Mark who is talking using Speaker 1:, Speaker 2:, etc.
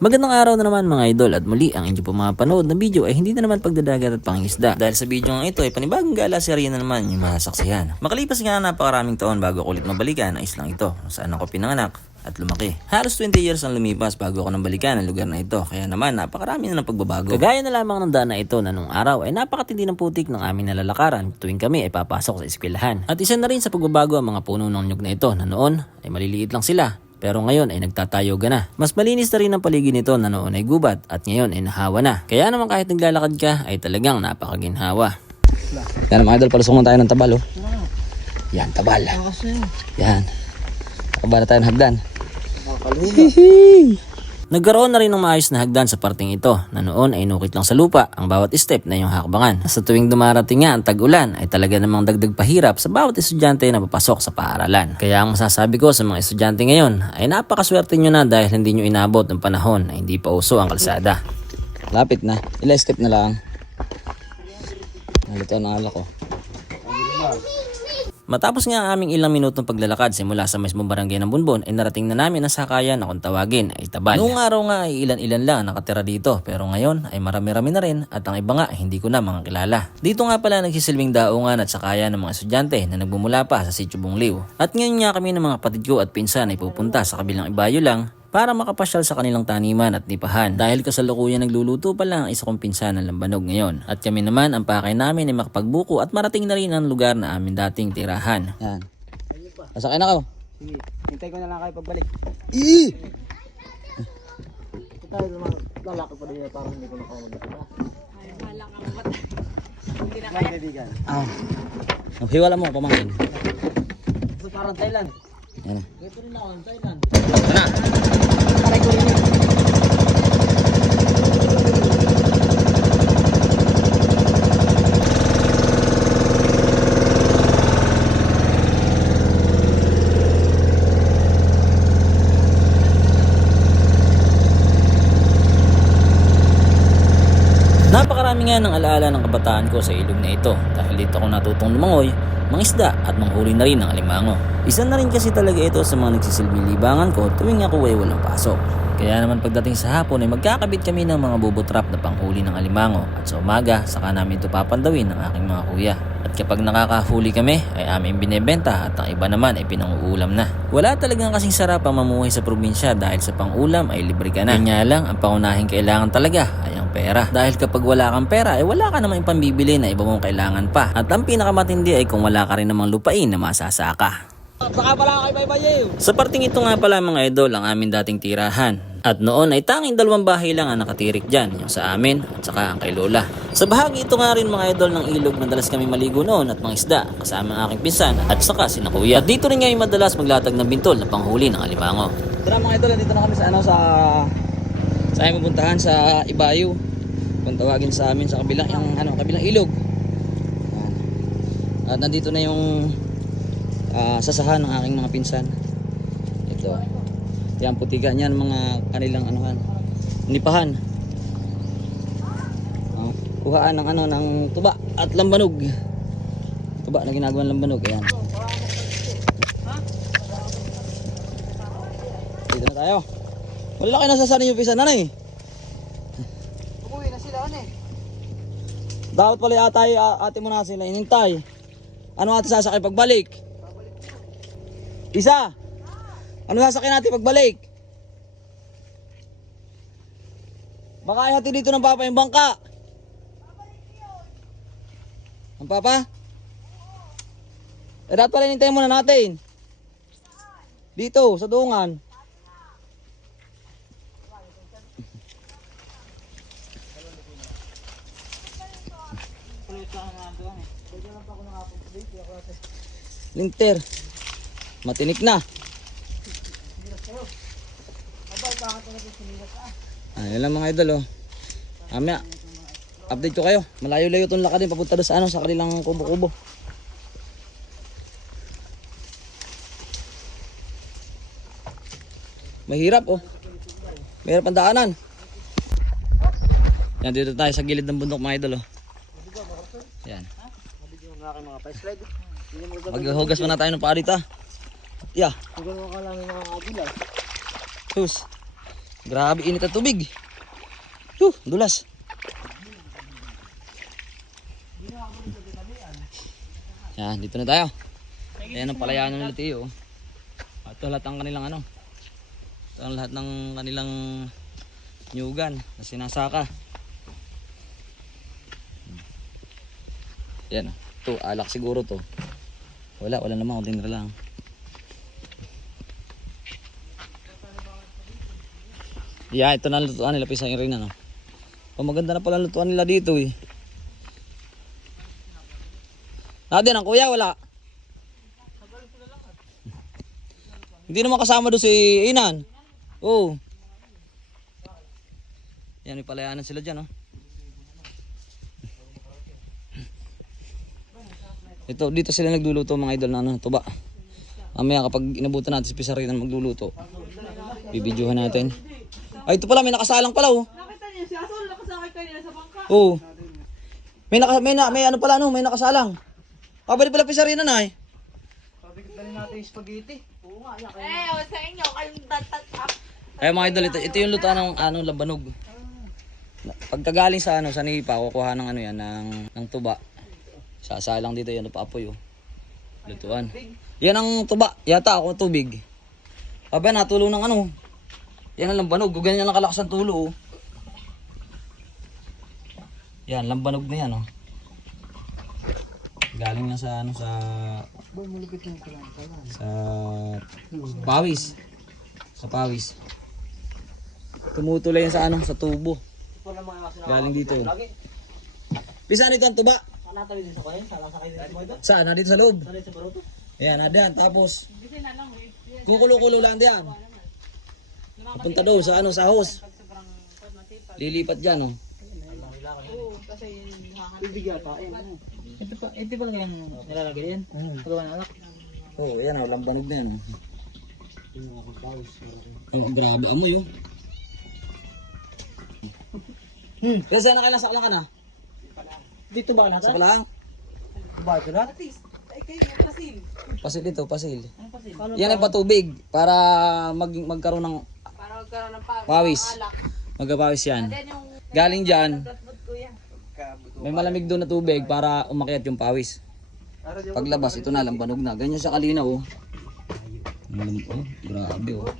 Speaker 1: Magandang araw na naman mga idol at muli ang inyo po mga panood ng video ay hindi na naman pagdadagat at pangingisda. Dahil sa video nga ito ay panibagong gala serye na naman yung masasaksihan. Makalipas nga napakaraming taon bago ulit mabalikan ang islang ito saan ako pinanganak at lumaki. Halos 20 years ang lumipas bago ako nang balikan ang lugar na ito. Kaya naman napakarami na ng pagbabago. Kagaya na lamang ng daan na ito na nung araw ay napakatindi ng putik ng aming nalalakaran tuwing kami ay papasok sa eskwelahan. At isa na rin sa pagbabago ang mga puno ng nyug na ito na noon ay maliliit lang sila pero ngayon ay nagtatayoga na. Mas malinis na rin ang paligid nito na noon ay gubat at ngayon ay nahawa na. Kaya naman kahit naglalakad ka ay talagang napakaginhawa. Yan mga idol, palusungan tayo ng tabal oh. Yan, tabal. Yan. Nakabala tayo ng hagdan. Nagkaroon na rin ng maayos na hagdan sa parting ito na noon ay nukit lang sa lupa ang bawat step na yung hakbangan. Sa tuwing dumarating nga ang tag-ulan ay talaga namang dagdag pahirap sa bawat estudyante na papasok sa paaralan. Kaya ang masasabi ko sa mga estudyante ngayon ay napakaswerte nyo na dahil hindi nyo inabot ng panahon na hindi pa uso ang kalsada. Lapit na. Ilang step na lang. Nalito ang alak ko. Matapos nga ang aming ilang minutong paglalakad simula sa mismong barangay ng Bunbon ay narating na namin ang sakayan na kung tawagin ay Tabal. Noong araw nga ay ilan-ilan lang ang nakatira dito pero ngayon ay marami-rami na rin at ang iba nga hindi ko na mga kilala. Dito nga pala nagsisilbing daungan at sakayan ng mga estudyante na nagbumula pa sa Sitio Bungliw. At ngayon nga kami ng mga kapatid ko at pinsan ay pupunta sa kabilang ibayo lang para makapasyal sa kanilang taniman at nipahan dahil kasalukuyan nagluluto pa lang ang isa kong pinsan ng lambanog ngayon. At kami naman ang pakay namin ay makapagbuko at marating na rin ang lugar na amin dating tirahan. Yan. Pasakay na ako.
Speaker 2: Sige, hintay ko na lang kayo pagbalik.
Speaker 1: Ii!
Speaker 2: Ito tayo naman, lalaki pa din parang hindi ko nakauna sila. Ay, kaibigan.
Speaker 1: Ah. Hiwala mo pamangkin.
Speaker 2: Ito parang Thailand.
Speaker 1: Yan na.
Speaker 2: Ito
Speaker 1: na.
Speaker 2: Taray ko rin yun.
Speaker 1: Napakarami nga ng alaala ng kabataan ko sa ilog na ito dahil dito ako natutong lumangoy, mangisda at manghuli na rin ng alimango. Isa na rin kasi talaga ito sa mga nagsisilbing libangan ko tuwing ako ay walang pasok. Kaya naman pagdating sa hapon ay magkakabit kami ng mga bubutrap na panghuli ng alimango at sa umaga saka namin ito papandawin ng aking mga kuya. At kapag nakakahuli kami ay aming binebenta at ang iba naman ay pinanguulam na. Wala talagang kasing sarap ang mamuhay sa probinsya dahil sa pangulam ay libre ka na. Kanya lang ang pangunahing kailangan talaga ay ang pera. Dahil kapag wala kang pera ay wala ka namang pambibili na iba mong kailangan pa. At ang pinakamatindi ay kung wala ka rin namang lupain na masasaka.
Speaker 2: Baka pala
Speaker 1: Sa parting ito nga pala mga idol ang aming dating tirahan. At noon ay tanging dalawang bahay lang ang nakatirik dyan, yung sa amin at saka ang kay Lola. Sa bahagi ito nga rin mga idol ng ilog madalas kami maligo noon at mga isda kasama ang aking pinsan at saka si Kuya. At dito rin ngayon madalas maglatag ng bintol na panghuli ng alimango.
Speaker 2: Tara mga idol, nandito na kami sa ano sa sa aming pupuntahan sa Ibayo. Kung tawagin sa amin sa kabilang yung ano, kabilang ilog. At nandito na yung ah, sasahan ng aking mga pinsan. Ito. Yan putiga niyan mga kanilang anuhan. Nipahan. Ah, kuhaan ng ano ng tuba at lambanog. Tuba na ginagawa lambanog. Ayan. Dito na tayo. Wala kayo nasasanin yung pisa na eh.
Speaker 3: Umuwi na sila ano eh.
Speaker 2: Dapat pala atay, a- ate mo na sila inintay. Ano ate sasakay pagbalik? Isa! Ano sasakay natin pagbalik? Baka ihati dito ng papa yung bangka. Ang papa? Eh dapat pala inintayin muna natin. Dito, sa dungan. Linter. Matinik na. Ayun lang mga idol oh. Amya. Update ko kayo. Malayo-layo itong lakad din papunta doon sa ano sa kanilang kubo-kubo. Mahirap oh. Mahirap ang daanan. Yan dito tayo sa gilid ng bundok mga idol oh. Yan. Maghuhugas muna tayo ng paa dito. ah. Yeah.
Speaker 3: Siguro ka lang yung mga kabila.
Speaker 2: Sus. Grabe init ang tubig. Huh, dulas. Yan, dito na tayo. Ayan ang palayanan nila tiyo. At ito lahat ang kanilang ano. Ito ang lahat ng kanilang nyugan na sinasaka. Yan. Ito, alak siguro to. Wala, wala naman. Na lang. Yeah, ito na ang lutuan nila pisang rin ano. Oh, maganda na pala ang lutuan nila dito eh. Natin ang kuya wala. Hindi naman kasama doon si Inan. Oh. Yan, may palayanan sila dyan, oh. Ito, dito sila nagluluto mga idol na ano, tuba. Mamaya kapag inabutan natin si Pisarinan magluluto, bibidyohan natin. Ay, ito pala, may nakasalang pala, oh.
Speaker 4: Nakita niyo si Asol nakasakay kanina sa bangka.
Speaker 2: Oo. May, naka, may, na, may ano pala, no, may nakasalang. Pabalik pala Pisarinan, ay.
Speaker 3: Sabi ko dali natin yung spaghetti.
Speaker 4: Eh, o sa inyo, kayong tatat up.
Speaker 2: Ay mga idol, ito, ito yung lutuan ng ano, labanog. Pagkagaling sa ano, sa nipa, kukuha ng ano yan, ng, ng tuba. Sasalang dito yan, napaapoy oh. Lutuan. Yan ang tuba, yata ako tubig. Aba, natulo ng ano. Yan ang lambanog, ganyan ang kalakas ang tulo oh. Yan, lambanog na yan oh. Galing na sa ano, sa... Sa... Pawis. Sa pawis. Tumutuloy yan sa ano, sa tubo. Galing dito yun. Bisa nito ang tuba. Saan? Nandito sa loob. Ayan, nadiyan. Tapos, kukulo-kulo lang diyan. Papunta daw sa ano, sa hose. Lilipat dyan, oh.
Speaker 3: Ito pa, ito pa lang yung nilalagay yan. Pagawa na alak.
Speaker 2: Oh, ayan, oh, lambanog na yan. Oh. Oh, grabe amoy, oh. Hmm, kaya saan na kayo nasa ka na?
Speaker 3: Dito ba lahat?
Speaker 2: Sa kalang?
Speaker 3: Ba ito lahat?
Speaker 4: Ay, kayo, pasil.
Speaker 2: Pasil dito, pasil.
Speaker 4: Ano pasil?
Speaker 2: Yan ay patubig para mag magkaroon ng
Speaker 4: magkaroon ng pa-
Speaker 2: pawis.
Speaker 4: alak.
Speaker 2: Magpapawis yan.
Speaker 4: Then yung
Speaker 2: Galing dyan, may malamig doon na tubig para umakyat yung pawis. Paglabas, ito na, lambanog na. Ganyan siya kalinaw, oh. Ang oh, grabe, oh.